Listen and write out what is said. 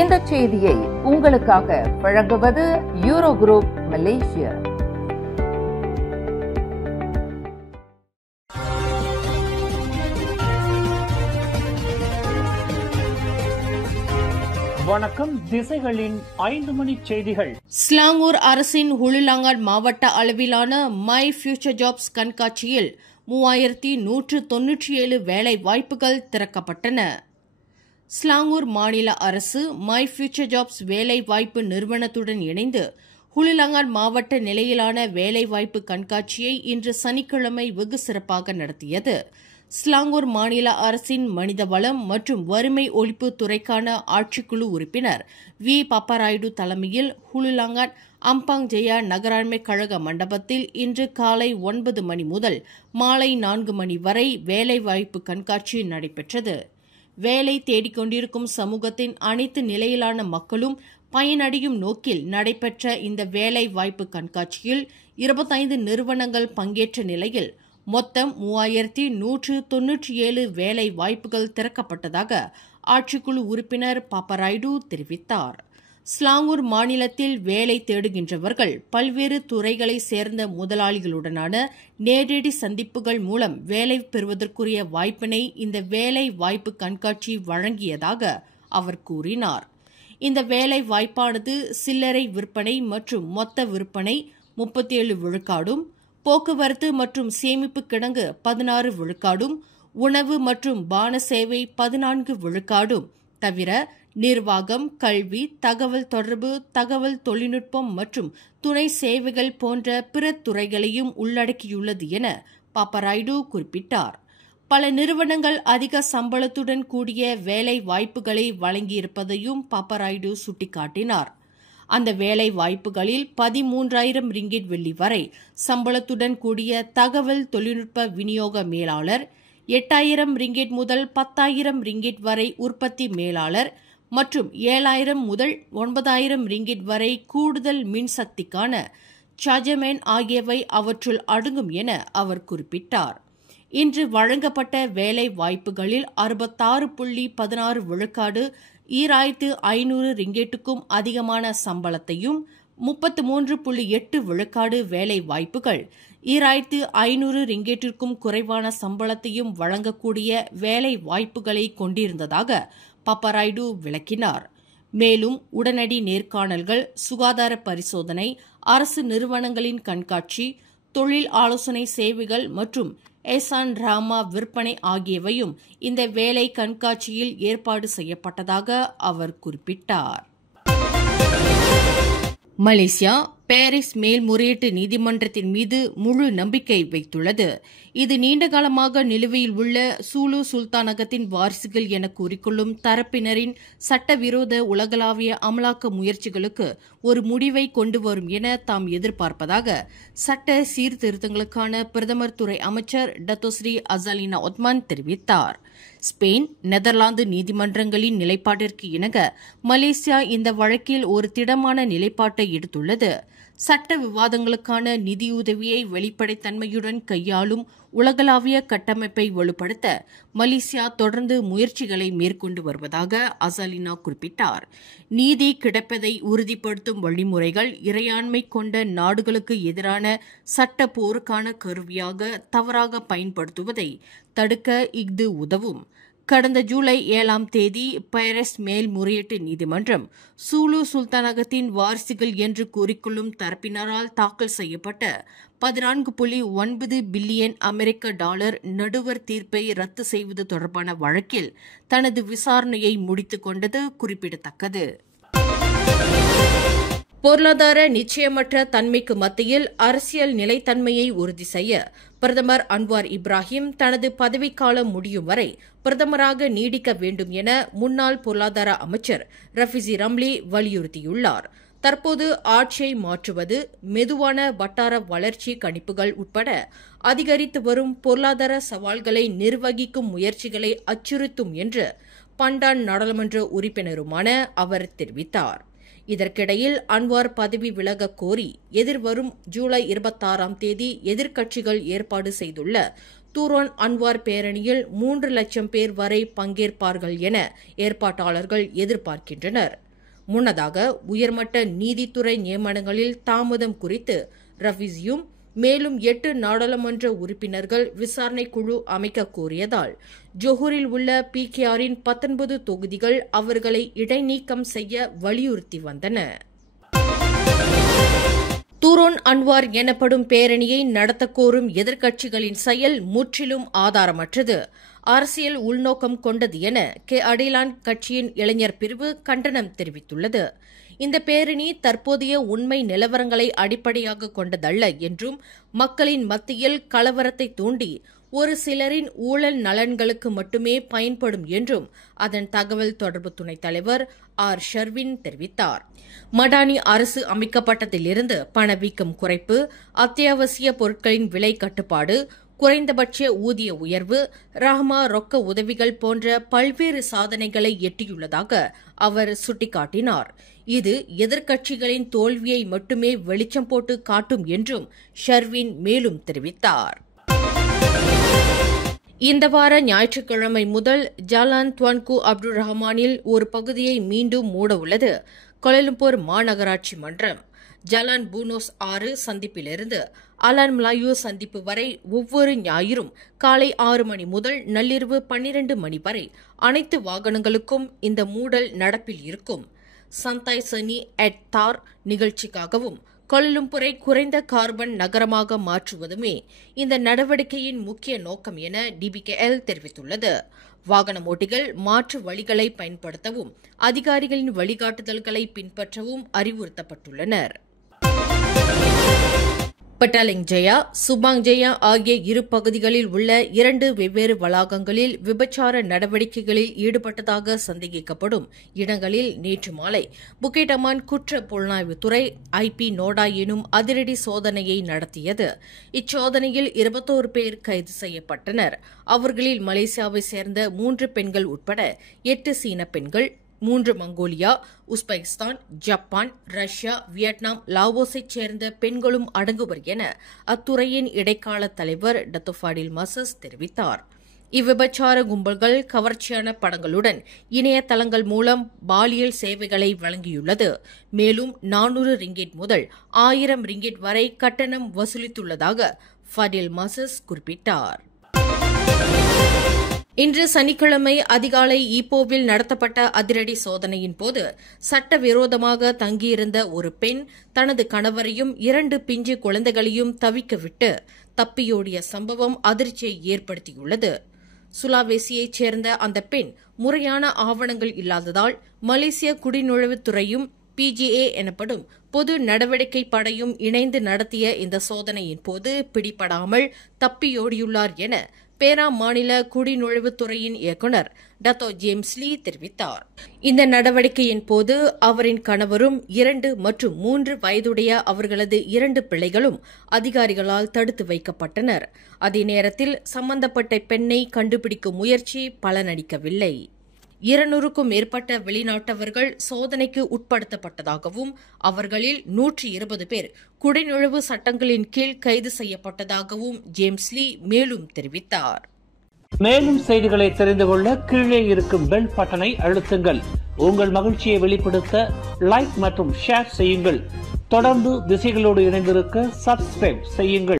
இந்த செய்தியை உங்களுக்காக வழங்குவது யூரோ குரூப் மலேசியா. வணக்கம். திசைகளின் 5 மணி செய்திகள். ஸ்லாங்கூர் அரசின் ஹுலுலாங்கான் மாவட்ட அளவிலான மை ஃபியூச்சர் ஜாப்ஸ் கண்காட்சியில் 3197 வேலை வாய்ப்புகள் திறக்கப்பட்டன. ஸ்லாங்கூர் மாநில அரசு மை ஃபியூச்சர் ஜாப்ஸ் வேலை வாய்ப்பு நிறுவனத்துடன் இணைந்து ஹுலுலாங்கான் மாவட்ட நிலையிலான வேலைவாய்ப்பு கண்காட்சியை இன்று சனிக்கிழமை வெகு சிறப்பாக நடத்தியது. ஸ்லாங்கூர் மாநில அரசின் மனிதவளம் மற்றும் வறுமை ஒழிப்பு துறைக்கான ஆட்சிக்குழு உறுப்பினர் வி பாப்பராயுடு தலைமையில் ஹுலுலாங்கான் அம்பாங் ஜெயா நகராண்மை கழக மண்டபத்தில் இன்று காலை 9 மணி முதல் மாலை 4 மணி வரை வேலைவாய்ப்பு கண்காட்சி நடைபெற்றது. வேலை தேடிக்கொண்டிருக்கும் சமூகத்தின் அனைத்து நிலையிலான மக்களும் பயனடையும் நோக்கில் நடைபெற்ற இந்த வேலை வாய்ப்பு கண்காட்சியில் 25 நிறுவனங்கள் பங்கேற்ற நிலையில் மொத்தம் 3197 வேலை வாய்ப்புகள் திறக்கப்பட்டதாக ஆட்சிக்குழு உறுப்பினர் பாப்பராயுடு தெரிவித்தார். ஸ்லாங்கூர் மாநிலத்தில் வேலை தேடுகின்றவர்கள் பல்வேறு துறைகளை சேர்ந்த முதலாளிகளுடனான நேரடி சந்திப்புகள் மூலம் வேலை பெறுவதற்குரிய வாய்ப்பினை இந்த வேலை வாய்ப்பு கண்காட்சி வழங்கியதாக அவர் கூறினார். இந்த வேலை வாய்ப்பானது சில்லறை விற்பனை மற்றும் மொத்த விற்பனை 37 விழுக்காடும், போக்குவரத்து மற்றும் சேமிப்பு கிடங்கு 16 விழுக்காடும், உணவு மற்றும் பான சேவை 14 விழுக்காடும் தவிர நிர்வாகம், கல்வி, தகவல் தொடர்பு, தகவல் தொழில்நுட்பம் மற்றும் துணை சேவைகள் போன்ற பிற துறைகளையும் உள்ளடக்கியுள்ளது என பாப்பராயுடு குறிப்பிட்டார். பல நிறுவனங்கள் அதிக சம்பளத்துடன் கூடிய வேலை வாய்ப்புகளை வழங்கியிருப்பதையும் பாப்பராயுடு சுட்டிக்காட்டினார். அந்த வேலை வாய்ப்புகளில் 13,000 ரிங்கிட் வெள்ளி வரை சம்பளத்துடன் கூடிய தகவல் தொழில்நுட்ப விநியோக மேலாளர், 8,000 ரிங்கிட் முதல் 10,000 ரிங்கிட் வரை உற்பத்தி மேலாளர் மற்றும் 7,000 முதல் 9,000 ரிங்கிட் வரை கூடுதல் மின்சக்திக்கான சார்ஜர்மேன் ஆகியவை அவற்றுள் அடங்கும் என அவர் குறிப்பிட்டார். இன்று வழங்கப்பட்ட வேலை வாய்ப்புகளில் 66.16 விழுக்காடு 2,500 ரிங்கேட்டுக்கும் அதிகமான சம்பளத்தையும், 33.8 விழுக்காடு வேலை வாய்ப்புகள் 2,500 ரிங்கேட்டிற்கும் குறைவான சம்பளத்தையும் வழங்கக்கூடிய வேலை வாய்ப்புகளை கொண்டிருந்ததாக பாப்பராயுடு விளக்கினார். மேலும் உடனடி நேர்காணல்கள், சுகாதார பரிசோதனை, அரசு நிறுவனங்களின் கண்காட்சி, தொழில் ஆலோசனை சேவைகள் மற்றும் ஏசான் டிராமா விற்பனை ஆகியவையும் இந்த வேலை கண்காட்சியில் ஏற்பாடு செய்யப்பட்டதாக அவர் குறிப்பிட்டார். மலேசியா பாரிஸ் மேல்முறையீட்டு நீதிமன்றத்தின் மீது முழு நம்பிக்கை வைத்துள்ளது. இது நீண்டகாலமாக நிலுவையில் உள்ள சூலு சுல்தானகத்தின் வாரிசுகள் என கூறிக்கொள்ளும் தரப்பினரின் சட்டவிரோத உலகளாவிய அமலாக்க முயற்சிகளுக்கு ஒரு முடிவை கொண்டு வரும் என தாம் எதிர்பார்ப்பதாக சட்ட சீர்திருத்தங்களுக்கான பிரதமர் துறை அமைச்சர் டத்தோஸ்ரீ அசாலினா ஒத்மான் தெரிவித்தார். ஸ்பெயின், நெதர்லாந்து நீதிமன்றங்களின் நிலைப்பாட்டிற்கு இணங்க மலேசியா இந்த வழக்கில் ஒரு திடமான நிலைப்பாட்டை எடுத்துள்ளது. சட்ட விவாதங்களுக்கான நிதியுதவியை வெளிப்படைத்தன்மையுடன் கையாளும் உலகளாவிய கட்டமைப்பை வலுப்படுத்த மலேசியா தொடர்ந்து முயற்சிகளை மேற்கொண்டு வருவதாக அசாலினா குறிப்பிட்டார். நீதி கிடைப்பதை உறுதிப்படுத்தும் வழிமுறைகள் இறையாண்மை கொண்ட நாடுகளுக்கு எதிரான சட்ட போருக்கான கருவியாக தவறாக பயன்படுத்துவதை தடுக்க இஃது உதவும். கடந்த ஜூலை 7ஆம் தேதி பாரிஸ் மேல்முறையீட்டு நீதிமன்றம் சூலு சுல்தானகத்தின் வாரிசுகள் என்று கூறிக்கொள்ளும் தரப்பினரால் தாக்கல் செய்யப்பட்ட 14.9 பில்லியன் அமெரிக்க டாலர் நடுவர் தீர்ப்பை ரத்து செய்வது தொடர்பான வழக்கில் தனது விசாரணையை முடித்துக் கொண்டது குறிப்பிடத்தக்கது. பொருளாதார நிச்சயமற்ற தன்மைக்கு மத்தியில் அரசியல் நிலைத்தன்மையை உறுதி செய்ய பிரதமர் அன்வார் இப்ராஹிம் தனது பதவிக்காலம் முடியும் வரை பிரதமராக நீடிக்க வேண்டும் என முன்னாள் பொருளாதார அமைச்சர் ரஃபிசி ரம்லி வலியுறுத்தியுள்ளார். தற்போது ஆட்சியை மாற்றுவது, மெதுவான வட்டார வளர்ச்சி கணிப்புகள் உட்பட அதிகரித்து வரும் பொருளாதார சவால்களை நிர்வகிக்கும் முயற்சிகளை அச்சுறுத்தும் என்று பண்டான் நாடாளுமன்ற உறுப்பினருமான அவர் தெரிவித்தார். இதற்கிடையில் அன்வார் பதவி விலக கோரி எதிர்வரும் ஜூலை 26ஆம் தேதி எதிர்க்கட்சிகள் ஏற்பாடு செய்துள்ள தூரோன் அன்வார் பேரணியில் 3 லட்சம் பேர் வரை பங்கேற்பார்கள் என ஏற்பாட்டாளர்கள் எதிர்பார்க்கின்றனர். முன்னதாக உயர்மட்ட நீதித்துறை நியமனங்களில் தாமதம் குறித்து ரஃபீஸும் மேலும் 8 நாடாளுமன்ற உறுப்பினர்கள் விசாரணை குழு அமைக்க கோரியதால் ஜொஹூரில் உள்ள PKRின் 19 தொகுதிகள் அவர்களை இடைநீக்கம் செய்ய வலியுறுத்தி வந்தன. தூரோன் அன்வார் எனப்படும் பேரணியை நடத்தக் கோரும் எதிர்க்கட்சிகளின் செயல் முற்றிலும் ஆதாரமற்றது, அரசியல் உள்நோக்கம் கொண்டது என அடிலான் கட்சியின் இளைஞர் பிரிவு கண்டனம் தெரிவித்துள்ளது. இந்த பேரணி தற்போதைய உண்மை நிலவரங்களை அடிப்படையாக கொண்டதல்ல என்றும் மக்களின் மத்தியில் கலவரத்தை தூண்டி ஒரு சிலரின் ஊழல் நலன்களுக்கு மட்டுமே பயன்படும் என்றும் அதன் தகவல் தொடர்பு துணைத் தலைவர் ஆர் ஷர்வின் தெரிவித்தார். மடானி அரசு அமைக்கப்பட்டதிலிருந்து பணவீக்கம் குறைப்பு, அத்தியாவசிய பொருட்களின் விலை கட்டுப்பாடு, குறைந்தபட்ச ஊதிய உயர்வு, ரஹ்மா ரொக்க உதவிகள் போன்ற பல்வேறு சாதனைகளை எட்டியுள்ளதாக அவர் சுட்டிக்காட்டினார். இது எதிர்க்கட்சிகளின் தோல்வியை மட்டுமே வெளிச்சம் போட்டு காட்டும் என்றும் ஷர்வின் மேலும் தெரிவித்தார். இந்த வார ஞாயிற்றுக்கிழமை முதல் ஜலான் துவான்கு அப்துல் ரஹ்மானில் ஒரு பகுதியை மீண்டும் மூட உள்ளது கோலாலம்பூர் மாநகராட்சி மன்றம். ஜலான் பூனோஸ் 6 சந்திப்பிலிருந்து அலான் மலாயு சந்திப்பு வரை ஒவ்வொரு ஞாயிறும் காலை 6 மணி முதல் நள்ளிரவு 12 மணி வரை அனைத்து வாகனங்களுக்கும் இந்த மூடல் நடப்பில் இருக்கும். சந்தாய் சனி எட் தார் நிகழ்ச்சிக்காகவும் கோலாலம்பூரை குறைந்த கார்பன் நகரமாக மாற்றுவதுமே இந்த நடவடிக்கையின் முக்கிய நோக்கம் என DBKL தெரிவித்துள்ளது. வாகன ஓட்டிகள் மாற்று வழிகளை பயன்படுத்தவும் அதிகாரிகளின் வழிகாட்டுதல்களை பின்பற்றவும் அறிவுறுத்தப்பட்டுள்ளனர். பட்டாலிங் ஜெயா, சுபாங் ஜெயா ஆகிய இரு பகுதிகளில் உள்ள 2 வெவ்வேறு வளாகங்களில் விபச்சார நடவடிக்கைகளில் ஈடுபட்டதாக சந்தேகிக்கப்படும் இடங்களில் நேற்று மாலை புக்கெட் அமான் குற்ற புலனாய்வுத்துறை IP நோடா எனும் அதிரடி சோதனையை நடத்தியது. இச்சோதனையில் 21 பேர் கைது செய்யப்பட்டனர். அவர்களில் மலேசியாவை சேர்ந்த 3 பெண்கள் உட்பட 8 சீன பெண்கள், 3 Mongolia, Uzbekistan, Japan, Russia, Vietnam, லாவோஸைச் சேர்ந்த பெண்களும் அடங்குவர் என அத்துறையின் இடைக்கால தலைவர் டத்தோஃபாடில் மசஸ் தெரிவித்தார். இவ்விபச்சார கும்பல்கள் கவர்ச்சியான படங்களுடன் இணையதளங்கள் மூலம் பாலியல் சேவைகளை வழங்கியுள்ளது. மேலும் 400 ரிங்கெட் முதல் 1000 ரிங்கெட் வரை கட்டணம் வசூலித்துள்ளதாக ஃபடில் மசஸ் குறிப்பிட்டார். இன்று சனிக்கிழமை அதிகாலை ஈப்போவில் நடத்தப்பட்ட அதிரடி சோதனையின் போது சட்டவிரோதமாக தங்கியிருந்த ஒரு பெண் தனது கணவரையும் 2 பிஞ்சு குழந்தைகளையும் தவிக்கவிட்டு தப்பியோடிய சம்பவம் அதிர்ச்சியை ஏற்படுத்தியுள்ளது. சுலாவேசியைச் சேர்ந்த அந்த பெண் முறையான ஆவணங்கள் இல்லாததால் மலேசிய குடிநுழைவுத்துறையும் PGA எனப்படும் பொது நடவடிக்கை படையும் இணைந்து நடத்திய இந்த சோதனையின் போது பிடிபடாமல் தப்பியோடியுள்ளார் என பேரா மாநில குடிநுழைவுத்துறையின் இயக்குநர் டத்தோ ஜேம்ஸ் லீ தெரிவித்தார். இந்த நடவடிக்கையின் போது அவரின் கணவரும் 2 மற்றும் 3 வயதுடைய அவர்களது 2 பிள்ளைகளும் அதிகாரிகளால் தடுத்து வைக்கப்பட்டனர். அதே நேரத்தில் சம்பந்தப்பட்ட பெண்ணை கண்டுபிடிக்கும் முயற்சி பலனளிக்கவில்லை. 200க்கும் மேற்பட்ட வெளிநாட்டவர்கள் சோதனைக்கு உட்படுத்தப்பட்டதாகவும் அவர்களில் 120 பேர் குடிநுழைவு சட்டங்களின் கீழ் கைது செய்யப்பட்டதாகவும் ஜேம்ஸ் லீ மேலும் தெரிவித்தார். மேலும் செய்திகளை தெரிந்து கொள்ள கீழே இருக்கும் பெல் பட்டனை அழுத்துங்கள். உங்கள் மகிழ்ச்சியை வெளிப்படுத்த லைக் மற்றும் ஷேர் செய்யுங்கள். தொடர்ந்து திசைகளோடு இணைந்திருக்க சப்ஸ்கிரைப் செய்யுங்கள்.